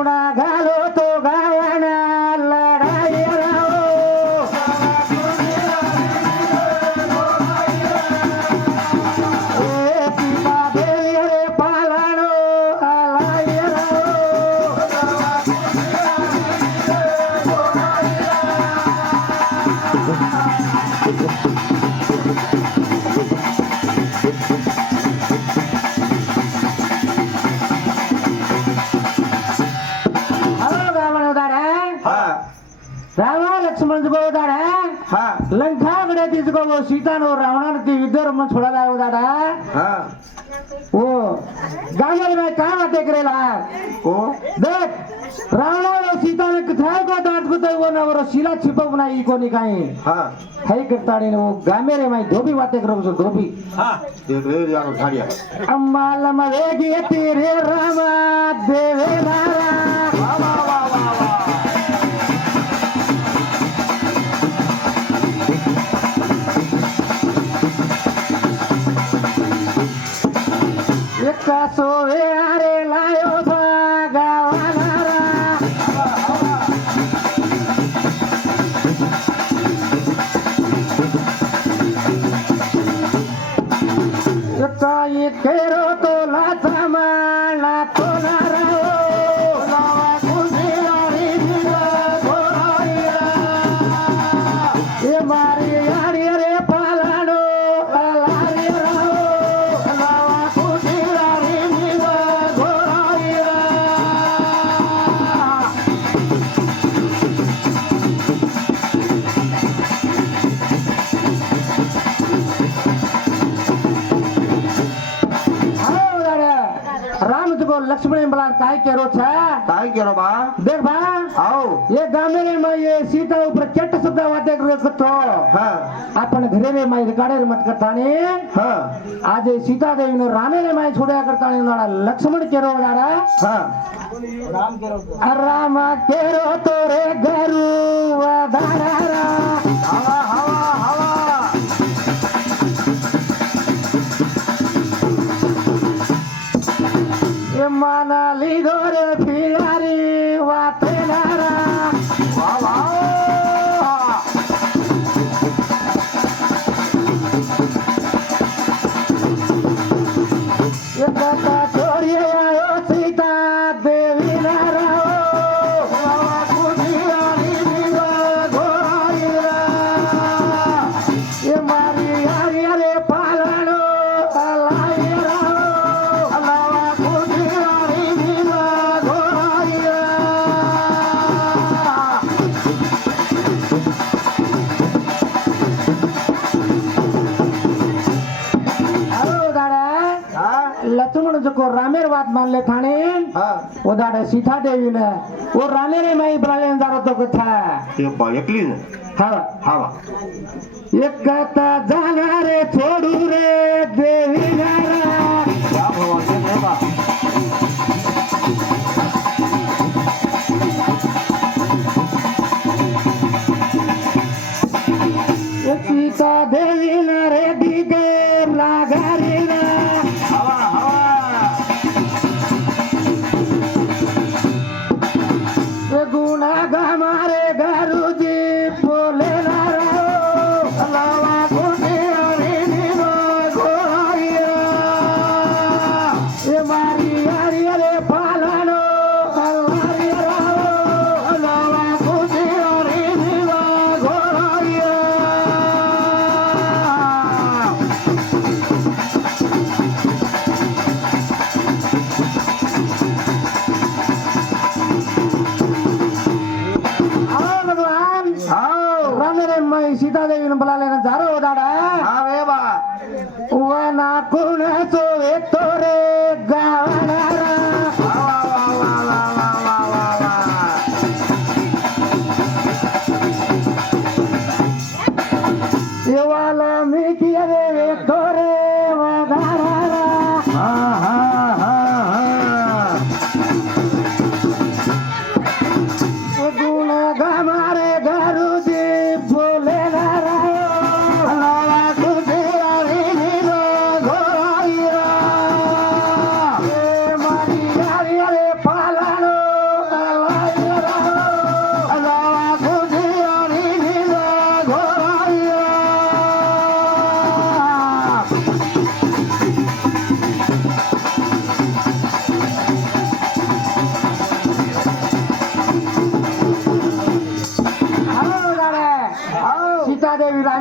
गुणा घालो तो गावाना लढाई राहो ए सीता देवी रे पालाणो आलाई राहो रामा लक्ष्मण को उदाड़ा हाँ लंका गड़े तिसको वो सीता नो रावण ती विद्र मन छोड़ा ला उदाड़ा हाँ वो गांव में कहाँ बातें करेला को देख रावण और सीता ने कथाए को दांत को तो वो ना वो शिला छिपा बनाई को निकाई हाँ है करता नहीं वो गामे रे मैं धोबी बातें करो जो धोबी हाँ देख रे यार झाड़िया अम्मा लम वेगी तेरे रामा देवे नारा वाह वाह वाह वाह वाह एक सोवे आरे लायो भगवानारा एक केरो तो लाथा माला तो नारा लावा कुंडीला रे दिला गोराईला ये मारी यारी रे पालाडो लारी राहो लावा कुंडीला रे दिला गोराईला राम तुको लक्ष्मण बला काय केरो छा काय केलो बा देख बा आओ ये गामे रे में ये सीता ऊपर केट शब्द वाटे करतो हाँ आपण घरे रे माई रिकाडे रे मत करताने हाँ आज सीता देवी नो रामे रे माई छोड्या करताने नाडा लक्ष्मण केरो दाडा हाँ राम केरो तो रे गरु वदारा हवा हवा हवा ये माना लीधो रे फिरारी वाते नारा वाह वाह ये कथा छोड़ी आयो सीता देवी नारा लावा कुंडीला रे दिला गोराईला ये मारी यारी रे पालाणो लाई राहो लावा कुंडीला रे दिला गोराईला अरे दादा हाँ लक्ष्मण जो को रामेर बात मान ले थाने हाँ वो दादा सीता देवी ने वो रामे रे माई ब्राले दारो तो कथा ते बा एकली ने हवा हवा एक कथा जाना रे छोड़ू रे देवी नारा वाह भगवान देख रे बा ये सीता देवी ना रे दीगे लागारी ना हवा हवा ये गुना गमारे गरुजी बोले नारा लावा कुंडी रे निनो गोराईया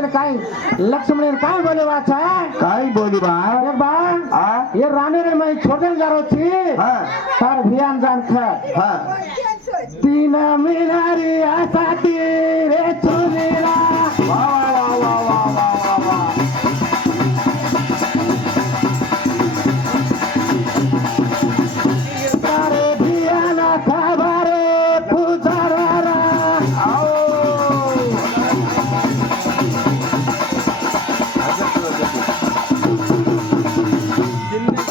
सीता ने काय लक्ष्मण ने काय बोले बात है काय बोली बा एक बार हा ये रानी रे मैं छोड़ने जा रही थी हा तार ध्यान जान था हा तीन मिनारी आसाती रे चुनीला वा वा वा वा वा वा वा तारे ध्यान खबरे पुजारा आओ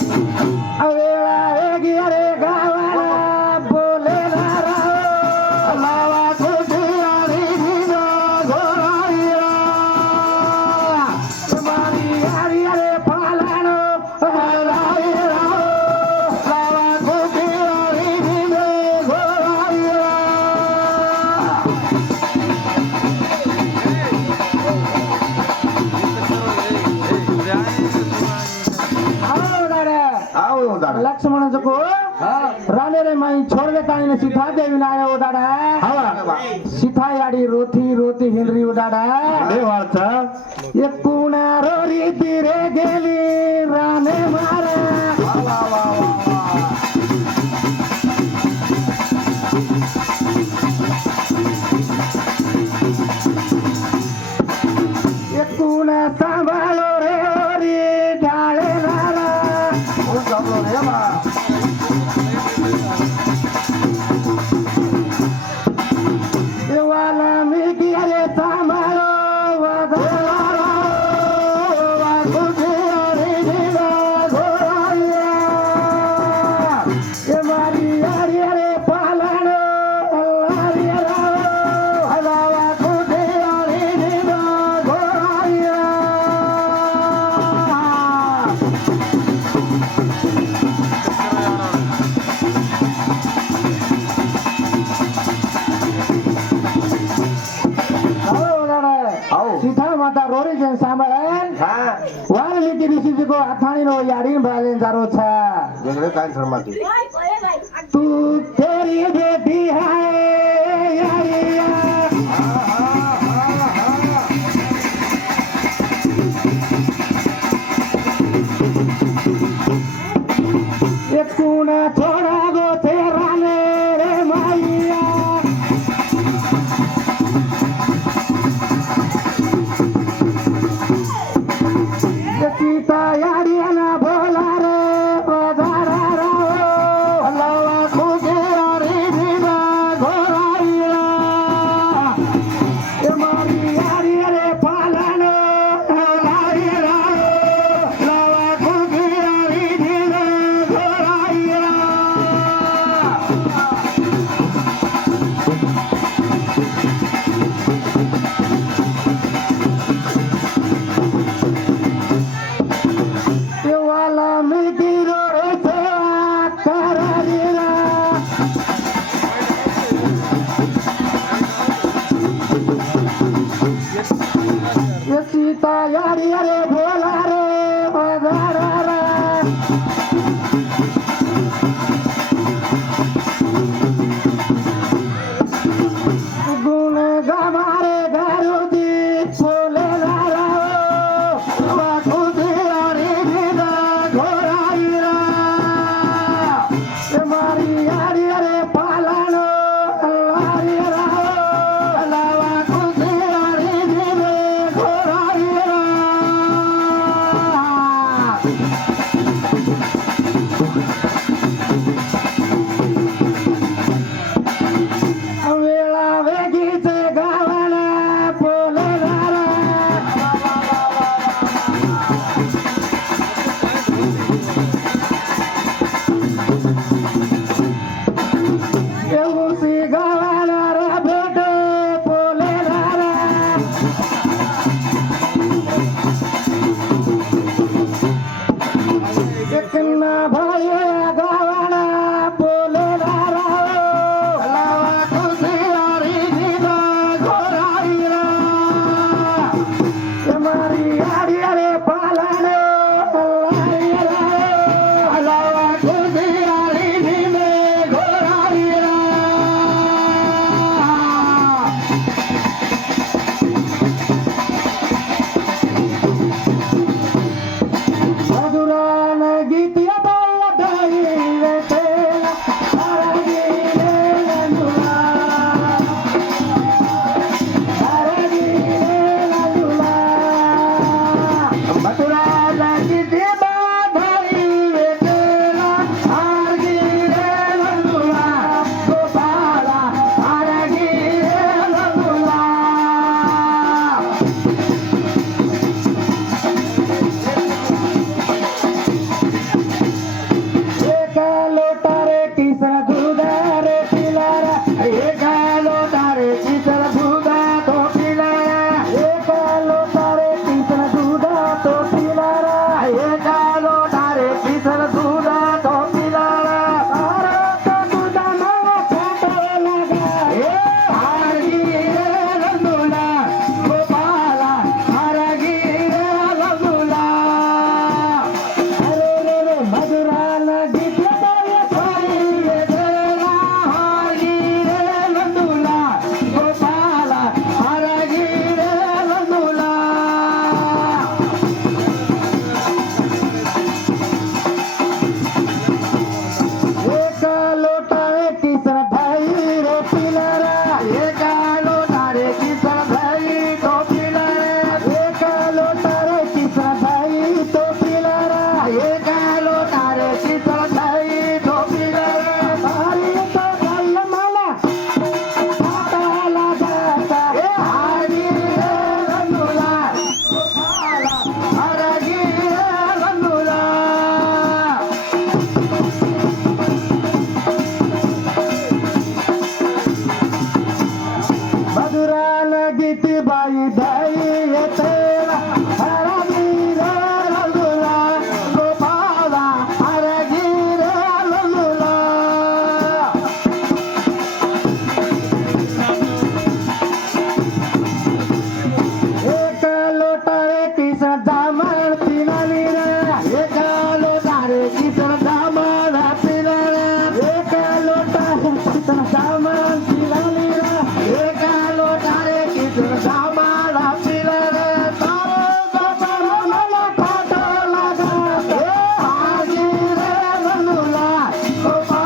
अवेला वेगी अरे गावाला बोले लावा कुटियारी दिनो घोराईला मारी यारी अरे पालानो लाईला लावा कुटियारी दिनो घोराईला आओ दादा आओ दादा लक्ष्मण को राणे रे माई छोड़ देता इन सीता देवी नाय उडाडा हवा सीता याडी रोथी रोथी हिंद्री उडाडा देवाचा एक कुणा रोरी तिरे गेली राणे मारा वा वा वा वा एक कुणा सांभाळो रे ओरी डाळे नारा कोण जमलो रे बा देवाला मी की अरे सांभाळो वदला वाकुटे अरे दिला घोराईला ये मारी यारी अरे पालानो अल्लारी राव हलावा कुटे अरे दिला घोराईला आओ दादा आओ सीता माता रोरी जन सांभाळेल हा वाल्मीकि ऋषि को अथाणी नो यारी भाले जारो छा वेगळे काय धर्माची तू तेरी बेटी है यारिया ये कुणा थोड़ा गो तेरा ने रे माईया ये सीता यारिया ना बोला रे बजारा राव हलावा खुगे अरे दिला घोराईला ये मारी यारी अरे पालानो हलारी राव हलावा खुगे अरे दिला घोराईला देवाला मिळती रे सेवा करायला ये सीता यारी अरे बोला रे बजारा गुण गमारे घरुदी बोले वाकुदी अरे दिला घोराईला ये मारी यारी अरे पालानो अल्लारी राव लावा कुदी अरे दिला घोराईला वेळा वेगीचे गावाला बोले येऊसी गावाला रे भेटे बोले एकना भाई गावाला बोले लावा खुशी अरे दिला घोराईला ये मारी यारी अरे पालानो अल्लारी राव हलावा खुशी अरे दिला घोराईला गोपाळ